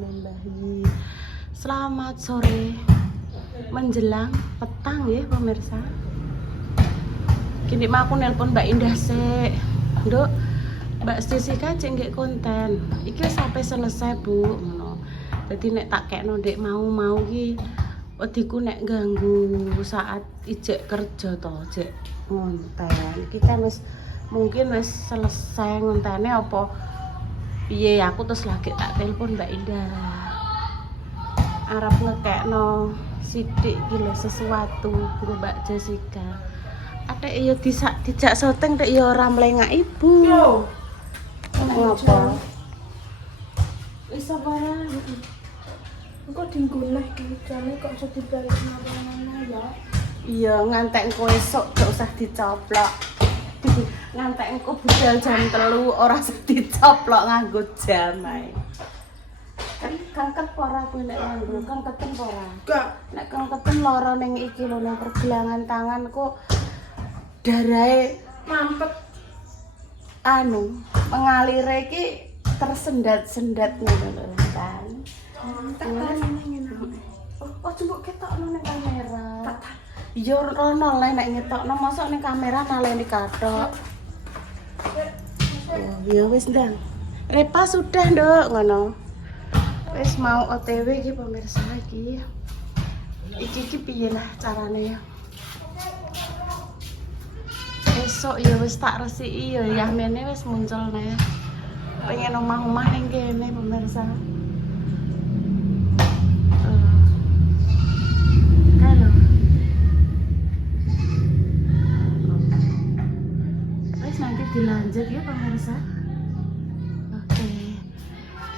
Bayi. Selamat sore menjelang petang ya pemirsa. Kini aku nelpon Mbak Indah sih. Nduk, Mbak Jessica cek nggih konten. Iki sampai selesai, Bu. Ngono. Dadi nek tak kekno ndek mau iki wediku nek ganggu saat ijek kerja to, jek ngonten. Iki kan wis mungkin wis selesai ngontene apa piye aku terus lagi tak telepon Mbak Indah. Arep ngekekno sidik iki lho sesuatu karo Mbak Jessica. Atek ya dijak syuting tek ya ora mlengak ibu. Yo. Ngopo? Wis sabar. Engko dingguneh iki jane kok iso dibalik nang ya. Iya, ngantek engko esuk gak usah dicoplok. Ngantek engko budal jam 3 ora usah dicoplok nganggo jam ae. Kan kangket ora kuwi nek nganggo kangketen ora. Gak. Nek kangketen lara ning iki lho ning pergelangan tanganku darahe Mampet. mengalire iki tersendat-sendat ngono lho kan. Tak ngene. Oh, coba ketokno ning kamera. Iya rono lah nek ngetokno mosok ning kamera naleni kathok. Oh, ya wis ndang. Repa sudah, Nduk, ngono. Wis mau OTW iki pemirsa iki. Iki piye lah carane ya? Esok ya wis tak resiki ya Yahmene wis muncul nih. Pengen omah-omah ning kene pemirsa. Halo. Wis nanti dilanjut ya pemirsa. Oke.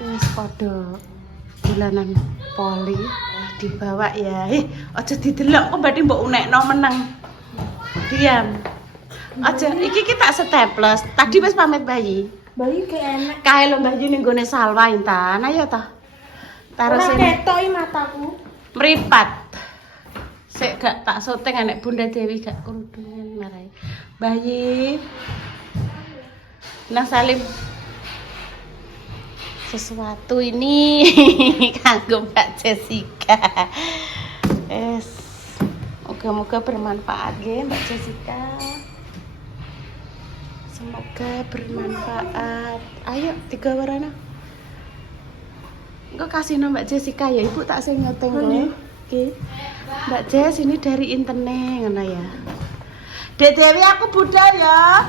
Wis padha bulanan poli dibawa ya. Aja didelok kok berarti mbok unekno meneng. Diam. Aja iki kita staples. Tadi wis pamit bayi. Bayi kayak enak. Kae lho bayi ning gone salwa Intan. Ayo ta. Taruh Ora sini. ketoki mataku. Meripat. Sik gak tak syuting nek Bunda Dewi gak kerudungan marai. Bayi. Nah Salim. Sesuatu ini kanggo Mbak Jessica. Moga-moga bermanfaat ya Mbak Jessica. Semoga bermanfaat. Ayo 3 warna. Engko kasih Mbak Jessica ya, Ibu tak sing nyoteng kowe. Oke. Mbak Jess ini dari internet ngono ya. Dek Dewi aku budal ya.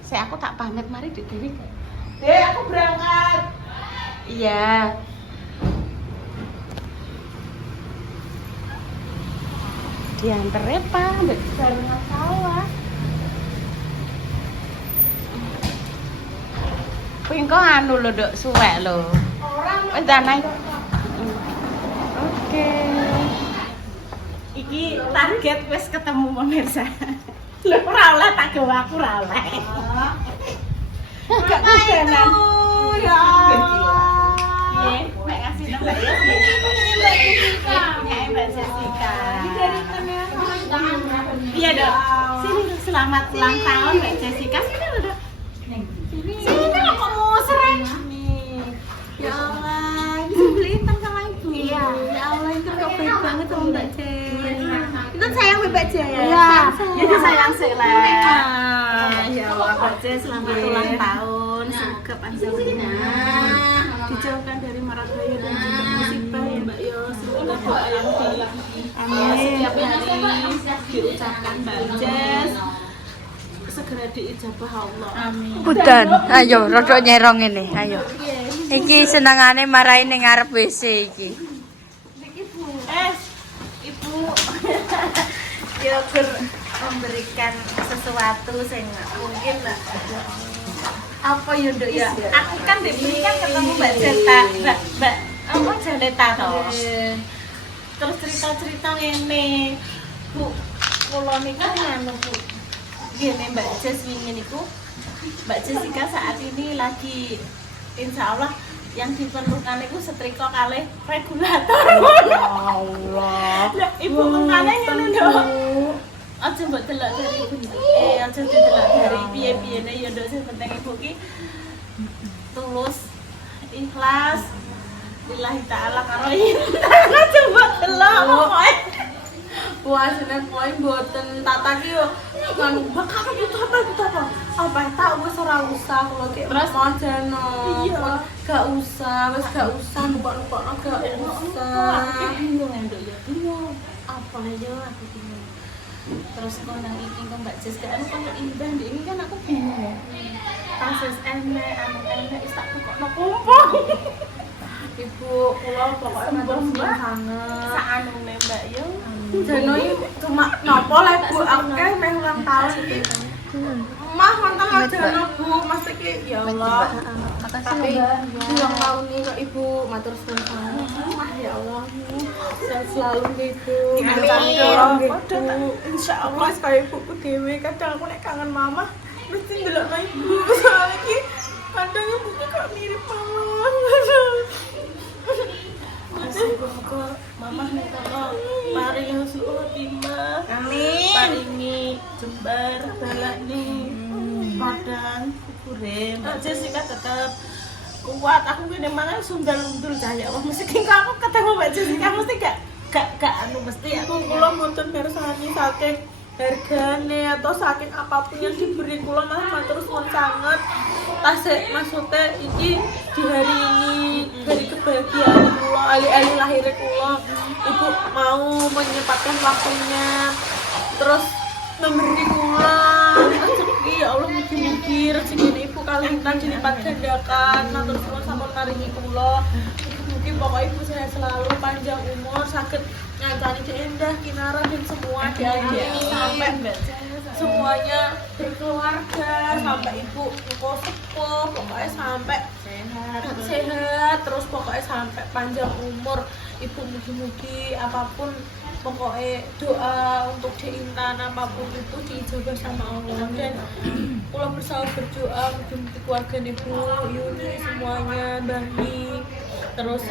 Saya aku tak pamit mari Dek Dewi. Dek aku berangkat. Iya. Diantar Repa Mbak Jalan Sawah. Kuwi kok anu lho, Dok, suwek lho. Orang Wis danai. Oke. Iki target wis ketemu pemirsa. Lho ora oleh tak gawa aku ora oleh. gak kudenan. Ya Allah. Piye? Mek kasih nang Mbak Jessica. Mbak Jessica. Dari kamera. Iya, Dok. Sini Dok, selamat ulang tahun Mbak Jessica. Sini lho, Dok. Sini kok mau sering. Ya Allah, bisa beliin sama ibu. Iya. Ya Allah, itu kok baik banget sama Mbak Jen. Itu sayang Mbak Jen ya. Iya. Ya sayang sih lah. Ya Allah, Mbak Jen selamat ulang tahun. Semoga panjang umur. Dijauhkan dari mara bahaya dan juga musibah ya Mbak Yo. Semoga doa yang setiap hari diucapkan Mbak Jen segera diijabah Allah. Amin. Budan, ayo rodok nyerong ini, ayo. Iki senengane marahin ning ngarep WC iki. Ibu ya memberikan sesuatu sing mungkin apa ya Nduk ya. Aku kan di sini kan ketemu Mbak Jeta, Mbak apa Janeta toh. Terus cerita-cerita ngene. Bu, kula niku nganu Bu. Gini Mbak Jess wingi niku Mbak Jessica saat ini lagi insya Allah yang diperlukan itu setrika kalih regulator. Allah. Lah ibu mengkane ngono Nduk. Aja mbok delok dari aja didelok dari piye-piyene ya Nduk sing penting ibu ki tulus, ikhlas, Lillahi ta'ala karo Intan. Coba delok pokoke. Puasane poin mboten tata ki yo kan bakal butuh apa? Apa tak wis ora usah kula ki terus mojano. Iya, gak usah, wis gak usah lupa-lupakno gak usah. Aku bingung nduk ya. Bingung. Apa ya aku bingung. Terus kok nang iki kok Mbak Jess kan koyo indah ndek ini kan aku bingung ya. Kasus enek, anu enek wis tak tukokno kumpul. Ibu kula pokoknya matur suwun sanget. Saanune Mbak yo. Jano iki cuma napa lek Bu akeh meh ulang tahun iki. Mah mantan aja no Bu, mesti ki ya Allah. Tapi ulang tahun ini kok Ibu matur suwun sanget. Ya Allah. Sehat selalu gitu. Amin. Insyaallah kaya ibuku dhewe kadang aku nek kangen mama mesti ndelokno Ibu. Soalnya ki kadang ibuku kok mirip mama. Semoga mama nek kono paring husnul khotimah. Amin. Paringi jembar balane. Padang kubure. Mbak Jessica tetep kuat. Aku kene mangan sundal-undul cahya. Wah mesti aku ketemu Mbak Jessica mesti gak anu mesti aku kula mboten mirsani saking hargane atau saking apapun yang diberi kula malah matur suwun sanget. Tasik maksudnya iki di hari ini hari kebahagiaan kula ali-ali lahir kula Ibu mau menyempatkan waktunya terus memberi kula rezeki ya Allah mugi-mugi rezeki Ibu kalian dilipat gandakan matur suwun sampun maringi kula mugi pokoknya Ibu sehat selalu panjang umur saged ngancani endah kinara dan semua sampai semuanya berkeluarga sampai Ibu sepuh pokoknya sampai sehat terus pokoknya sampai panjang umur Ibu mugi-mugi apapun pokoknya doa untuk Intan apapun itu diijabah sama Allah dan kula bersama berdoa mugi-mugi keluarga Ibu Yuni semuanya Mbah Mi terus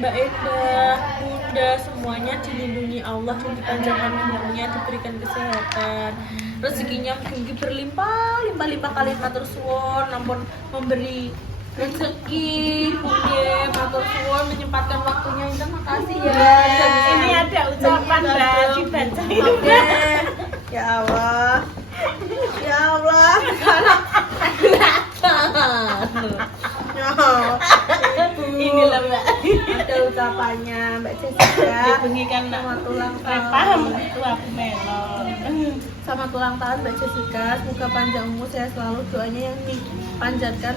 Mbak Eda, Bunda semuanya dilindungi Allah dan dipanjangkan umurnya diberikan kesehatan rezekinya mungkin berlimpah kali matur suwun nampun memberi rezeki punya matur suwun menyempatkan waktunya Intan makasih ya dan ini ada ucapan Mbak dibacain ya Allah sekarang ini lah Mbak ada ucapannya Mbak Jessica selamat ulang tahun paham itu aku melon selamat ulang tahun Mbak Jessica semoga panjang umur saya selalu doanya yang dipanjatkan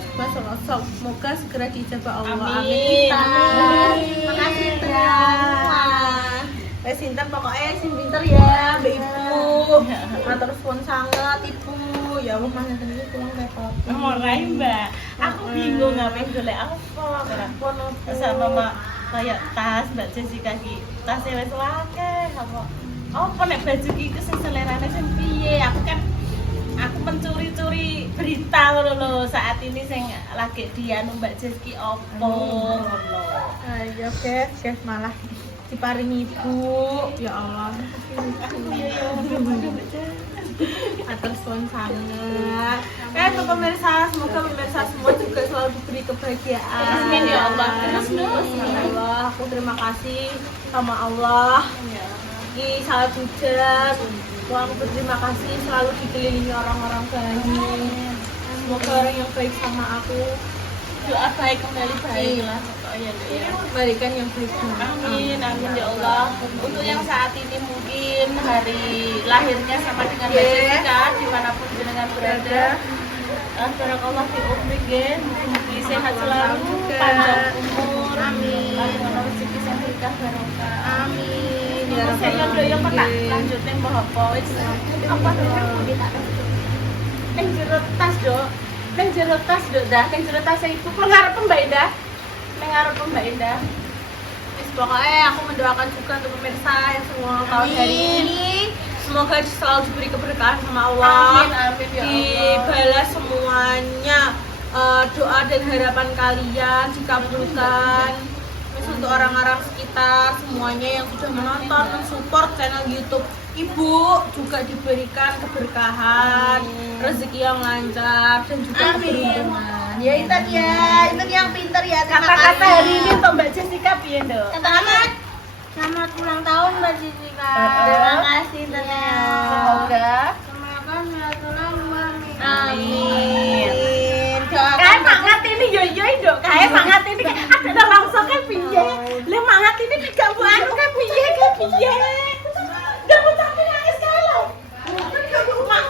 semoga segera diijabah Allah amin makasih Mbak wes Intan pokoknya sing pinter ya Mbak Ibu matur suwun sanget Ibu ya Allah mana tadi pulang repot ora Mbak aku bingung ngapain golek apa sama mak kayak tas Mbak Jessica ki tasnya wis akeh apa nek baju ki ku sing selerane sing piye aku mencuri-curi berita ngono lho saat ini sing lagi dianu Mbak Jessica opo ngono ayo chef malah diparingi Ibu ya Allah aku ya atur suwun sangat untuk pemirsa semoga pemirsa semua juga selalu diberi kebahagiaan amin ya Allah terus Allah aku terima kasih sama Allah ini salat hujat aku berterima kasih selalu dikelilingi orang-orang baik semoga orang yang baik sama aku doa baik kembali baik lah berikan yang baik amin ya Allah untuk yang saat ini mungkin hari lahirnya sama dengan Mbak Jessica dimanapun jenengan berada barakallah fi umri mugi sehat selalu panjang umur amin rezeki sing berkah barokah amin ya rabbal alamin saya yo tak lanjutin apa wis apa ning jero tas Dok ning jero tas Dok dah ning jero tas ibu pengarep Mbak Indah Mbak Indah. Pokoknya aku mendoakan juga untuk pemirsa yang semua tahun hari ini semoga selalu diberi keberkahan sama Allah. Amin ya Allah. Dibalas semuanya doa dan harapan kalian dikabulkan. Terus untuk orang-orang sekitar semuanya yang sudah menonton, mensupport channel YouTube Ibu juga diberikan keberkahan, rezeki yang lancar dan juga keberuntungan. Ya Intan yang pinter ya. Kata-kata hari ini untuk Mbak Jessica piye, Nduk? Selamat ulang tahun Mbak Jessica. Terima kasih, Tenel. Semoga amin. Kae mangat ini yo Nduk. Kae mangat ini ada langsung kan piye? Lah mangat ini gak mbok anu kan piye? Ndak mau sampe nangis kae lho.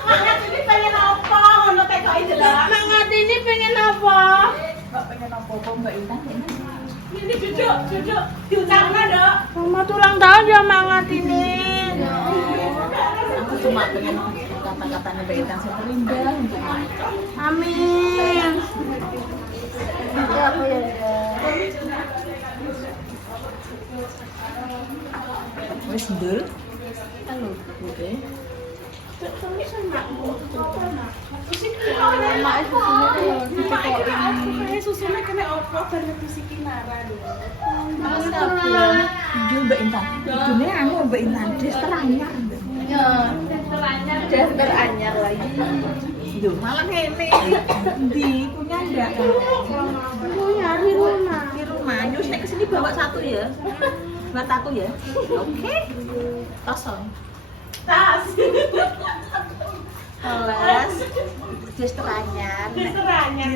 Mangat ini pengen apa? Ngono tek kok delok. Mangat ini pengen apa? Kok pengen apa Mbak Intan? Ini duduk diucapkan Dok. Selamat ulang tahun ya Mangat ini. Aku cuma pengen kata-katanya Mbak Intan seperindah untuk Mak. Amin. Wis ndul. Halo, oke. Susunya kena opo karena fisiki nara lho. Yo Mbak Intan. Idune anu Mbak Intan des teranyar. Ya, des teranyar lagi. Yo malah ngene. Ndi punya ndak? Punya di rumah. Di rumah. Yus nek kesini bawa satu ya. Buat aku ya. Oke. Kosong. Tas. Kelas des teranyar. Di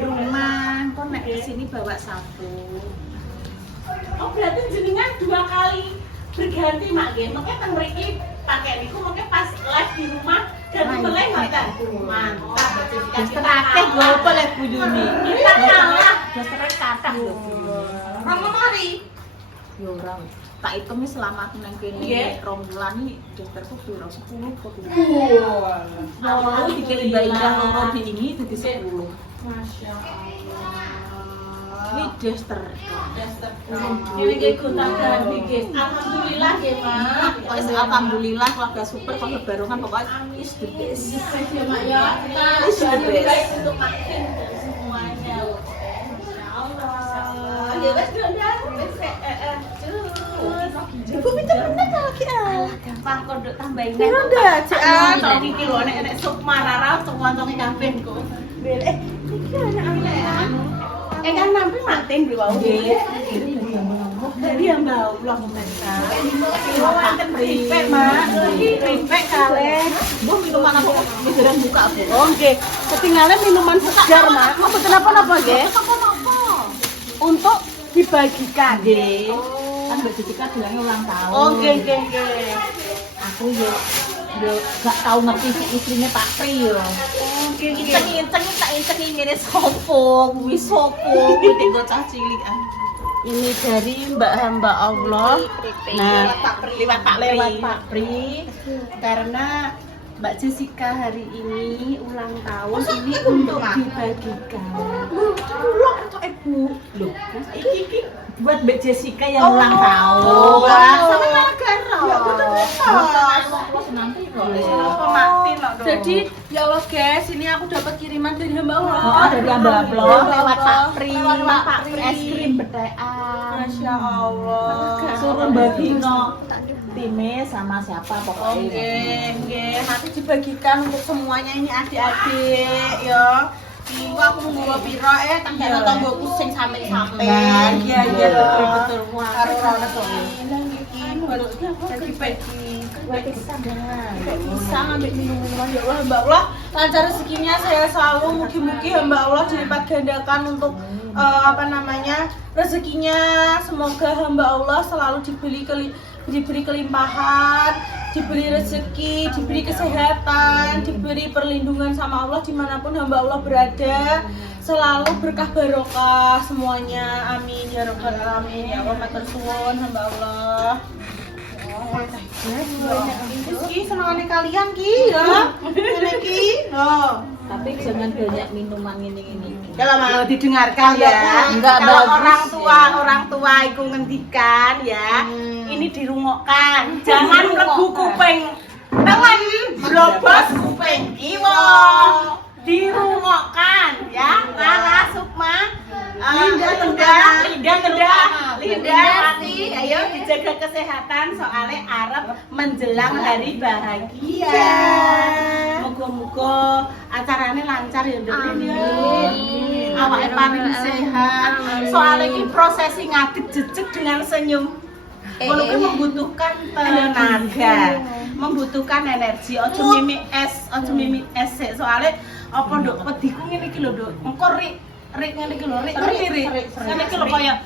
rumah. Kok nek kesini bawa satu. Oh berarti jenengan 2 kali berganti mak nggih. Mengke teng mriki pakai niku mengke pas live di rumah ganti meleh ngoten. Mantap. Des terakeh gopo le buyuni. Kita kalah. Des terak kathah lho buyuni. Romo mari. Yo ora. Tak hitung selama aku nang kene 2 bulan iki desterku piro 10 kok. Wow. Dikira Mbak Indah loro di ini dadi 10. Masyaallah. Ini daster. Ini nggih gonta ganti nggih. Alhamdulillah nggih, Mak. Wis alhamdulillah keluarga super kok kebarengan pokoknya is the best. Ya, Mak ya. Is the best untuk makin semuanya. Masyaallah. Ya wis ndang. Wis Ibu pinter lagi gampang kok nduk tambahin. Piro ndak, Cak? Tok iki lho nek sup marara untuk wontonge kabeh kok. Iki anak kan nampi maten di wau. Nggih. Dari hamba Allah mereka. Wonten pripek, Mak. Iki pripek kalih. Bu minuman apa kok jarang buka, Bu? Oh, nggih. Ketinggalan minuman segar, Mak. Apa kenapa nggih? Apa-apa. Untuk dibagikan. Nggih. Kan Mbak Jessica bilangnya ulang tahun. Oh, nggih. Aku yo gak tau ngerti si istrinya Pak Pri yo. Oh, nggih. Inceng ngene sopo, kuwi sopo, kuwi tenggo cah cilik. Ini dari Mbak Hamba Allah. Nah, lewat Pak Pri. Karena Mbak Jessica hari ini ulang tahun ini untuk dibagikan. Loh, Ibu. Loh, iki buat Mbak Jessica yang ulang tahun. Sama malah garo. Ya betul. Nanti kok. Jadi ya Allah guys, ini aku dapat kiriman dari hamba Allah. Oh, dari hamba Allah lewat Pak Pri. Es krim betean. Masya Allah. Suruh bagino time sama siapa pokoknya. Oke. Nanti dibagikan untuk semuanya ini adik-adik ya. Iku aku mau piro tanggal tanggoku sing sampe-sampean. Iya betul. Karo rono to. Jadi bisa ngambil minuman ya Allah, hamba Allah lancar rezekinya saya selalu mugi-mugi hamba Allah dilipat gandakan untuk rezekinya, semoga hamba Allah selalu diberi kelimpahan, diberi rezeki, diberi kesehatan, diberi perlindungan sama Allah dimanapun hamba Allah berada, selalu berkah barokah semuanya, amin ya rabbal alamin. Ya Allah matur suwun hamba Allah. Ki senengane kalian ki ya. Ngene ki. Tapi jangan banyak minuman ini. Kalau mau didengarkan ya. Kalau orang tua iku ngendikan ya, ini dirungokkan. Jangan mlebu kuping tengen, blobos kuping kiwa. Dirungokkan ya. Rara Sukma. Linda Hati, ayo jaga kesehatan soalnya Arab menjelang hari bahagia. Moga-moga acaranya lancar ya Dok. Amin. Awake paling sehat. Soalnya ini prosesi ngadeg jejeg dengan senyum. Kalau membutuhkan tenaga, membutuhkan energi. Ojo mimik es sik. Soalnya apa Dok pediku ngene iki lho Dok. Engko rik ngene iki lho, rik. Ngene iki lho kaya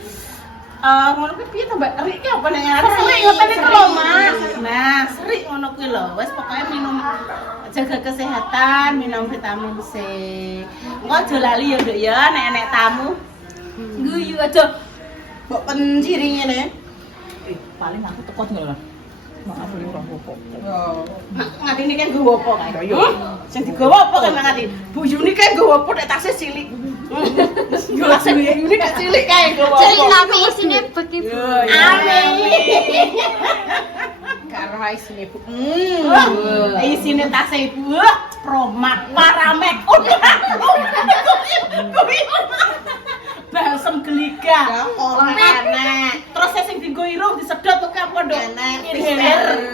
ngono kuwi piye to Mbak? Rik ki apa nek ngarep rik ngoten iki lho Mas. Nah, rik ngono kuwi lho. Wis pokoke minum jaga kesehatan, minum vitamin C. Engko aja lali ya Dok ya nek enek tamu. Guyu aja. Mbok penciring ngene. Paling aku teko ngono. Maaf iki ora apa-apa. Ngati ini kan gue apa kan? Yang digawa apa kan ngati? Bu Yuni kan gue apa nek tasnya cilik. Tasnya Bu Yuni gak cilik kae gue apa. Cilik tapi isine begitu. Amin. Karo isine Bu. Isine tasnya Ibu Promak Paramek. Balsem geliga, enak. Terus saya sing dienggo irung disedot kok apa Dok? Enak.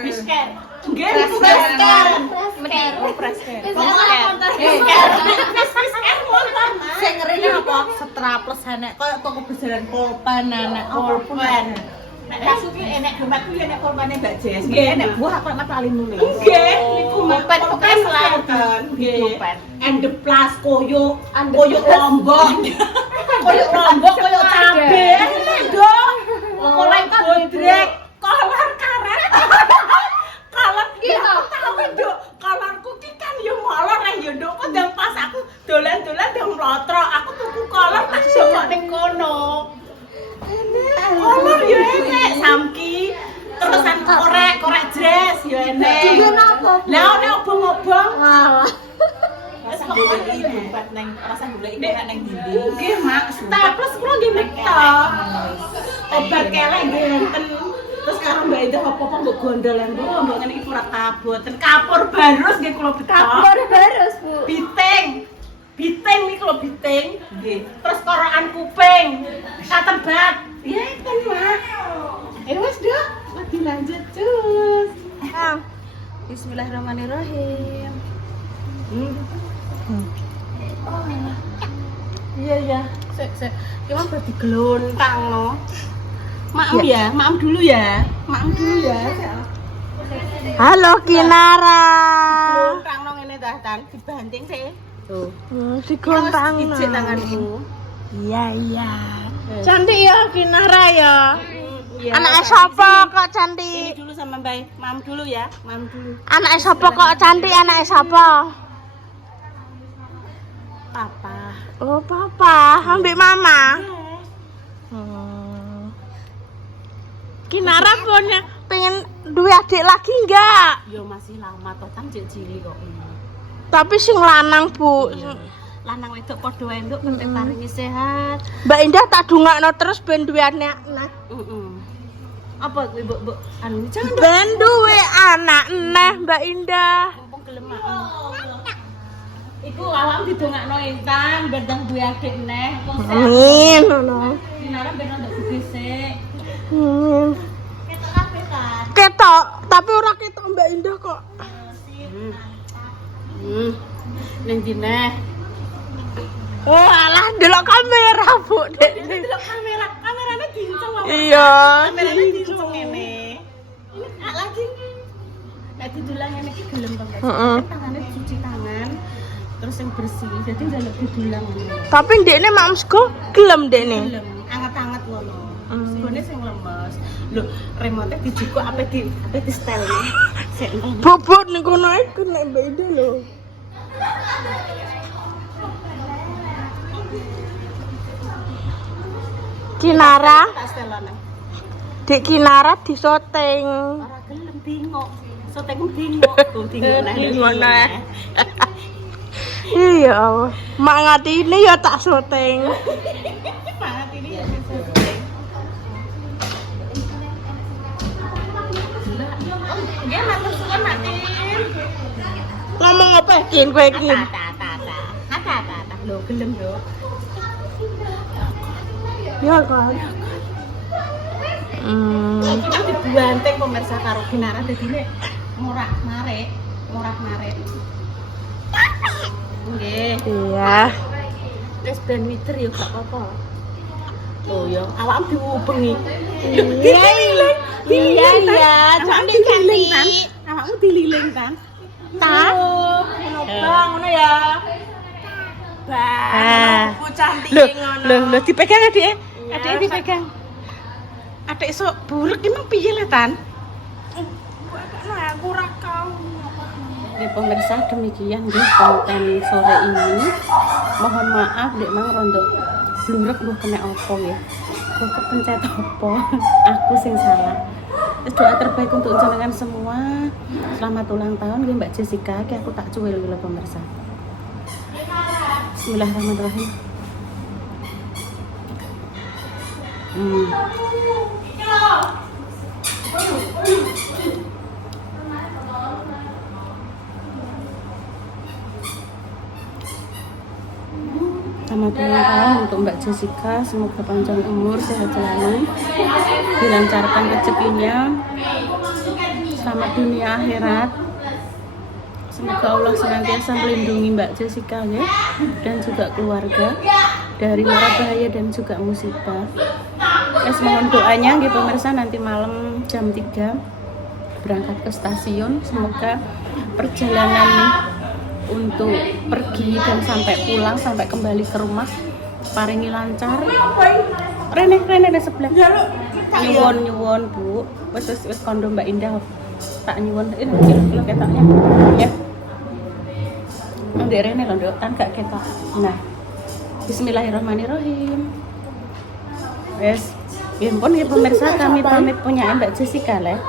Bisker. Nggih, bisker. Sing ngerine apa? Strapless enek koyo toko bejalan pulpen enek Pulpen. Nek kasu ki enek dompet ku enek pulpene Mbak Jess. Nggih, enek buah apa mat lali nulis. Nggih, niku pulpen pulpen selatan. Nggih. And the plus koyo lombok. Koyo lombok, koyo cabe. Dong. Kolai bodrek, kolor karet. Kolor ki tahu Dok. Kolorku ki kan yo molor ya Dok. Kadang pas aku dolan-dolan ndang mlotrok, aku tuku kolor tak sok ning kono. Kolor yo enek samki. Terusan korek dress yo enek. Lah ono obong-obong. Rasa golek iki dompet nang rasa golek iki nek nang ndi. Nggih, Mak. Staples kula nggih metok. Obat kelek nggih enten. Terus karo Mbak Indah apa-apa mbok gondolan kula mbok ngene iki ora kaboten. Kapur barus nggih kula betok. Kapur barus, Bu. Biting iki kula biting. Nggih. Terus korokan kuping. Katebat. Ya enten, Mak. Wes, Dok. Lagi lanjut terus. Bismillahirrahmanirrahim. Iya. Sek. Gimana berarti gelontang no. Maaf ya, maaf dulu ya. Halo Kinara. Gelontang no ngene dah tan dibanting sih. Tuh. Digontang. Ijik tanganku. Iya. Cantik ya Kinara ya. Iya. Anaknya siapa kok Ini cantik? dulu sama Mbak. Mam dulu ya. Anaknya siapa kok cantik? Anaknya siapa? Papa. Oh papa, ambil mama. Kinara punya pengen duwe adik lagi enggak? Yo masih lama toh kan cilik kok. Tapi sing lanang Bu. Lanang wedok padha wae nduk penting paringi sehat. Mbak Indah tak dungakno terus ben duwe anak. Apa kuwi Mbok anu jangan Ben duwe anak neh Mbak Indah. mumpung gelem Iku awam didongakno Intan ben ndang duwe adik neh. Amin ngono. Dinara ben ndang gede sik. Ketok kabeh kan. Ketok, tapi ora ketok Mbak Indah kok. Ning dineh. Oh alah delok kamera Bu Dek. Delok kamerane diinceng wae. Iya. Kamerane diinceng ngene. Ini lagi. Nek didulang ngene iki gelem banget. Tangane cuci tangan. Terus yang bersih, jadi njaluk didulang ngene. Tapi ndekne Mak Sego gelem dekne. Gelem, anget-anget ngono. Segone sing lemes. Lho, remote dijukuk ape di setel. Sik. Bobot ning kono iku nek Mbak Indah lho. Kinara, Tak setelane. Dek Kinara disoteng. Ora gelem bingok. Sotengku bingok. Tuh bingok neh. Bingok neh. Iya, Allah. Mak ngatine ya tak soteng. Banget ini ya soteng. Nggih, matur suwun Mak Tin. Ngomong apa Kin kowe iki? Tata. Lho gelem yo. Ya kan. Kita banteng pemirsa karo Kinara dadine murah-marik. Nggih. Iya. Wis ben mider ya gak apa-apa. Oh ya, awakmu diubengi. Iya, cantik cantik. Awakmu dililing kan? Ngono bang, ngono ya. Bang, aku cantik ngono. Loh, dipegang Adik. Adik dipegang. Adik sok buruk emang piye lah, Tan? Aku ora kau. Ya pemirsa, demikian nggih konten sore ini. Mohon maaf Dek Mang rondo blurek lu kena opo ya. Kok kepencet opo? Aku sing salah. Doa terbaik untuk jenengan semua. Selamat ulang tahun nggih Mbak Jessica. Ki aku tak cuwil lho pemirsa. Bismillahirrahmanirrahim. Selamat ulang tahun untuk Mbak Jessica, semoga panjang umur, sehat selalu, dilancarkan rezekinya, selamat dunia akhirat. Semoga Allah senantiasa melindungi Mbak Jessica ya, dan juga keluarga dari mara bahaya dan juga musibah. Mohon doanya gitu pemirsa, nanti malam jam 3 berangkat ke stasiun. Semoga perjalanan untuk pergi dan sampai pulang, sampai kembali ke rumah paringi lancar. Rene ada sebelah. Nyuwun Bu. Wis kondo Mbak Indah. Tak nyuwun ini lho ketoknya. Ya. Ndek Rene lho Nduk, kan gak ketok. Nah. Bismillahirrahmanirrahim. Wes, ya ampun ya pemirsa, kami pamit punya Mbak Jessica le.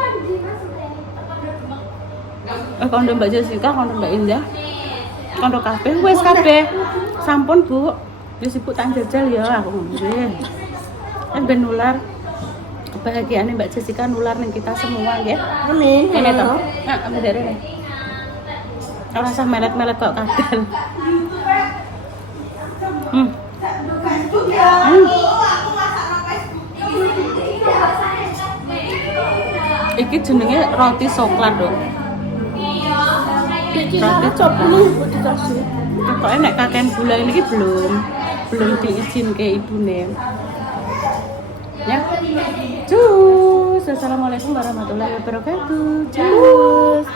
Kondo Mbak Jessica, kondo Mbak Indah. Kondo kabeh wis kabeh. Sampun Bu. Wis Ibu tak jajal ya aku nggih. Ben nular kebahagiaane Mbak Jessica nular ning kita semua nggih. Ngene to. Nah, bener rene. Ora usah melet-melet kok kadal. Iki jenenge roti coklat dong. Roti coklat. Pokoknya nek kakek gula ini belum diizinke ibune. Ya. Cus. Assalamualaikum warahmatullahi wabarakatuh. Cus.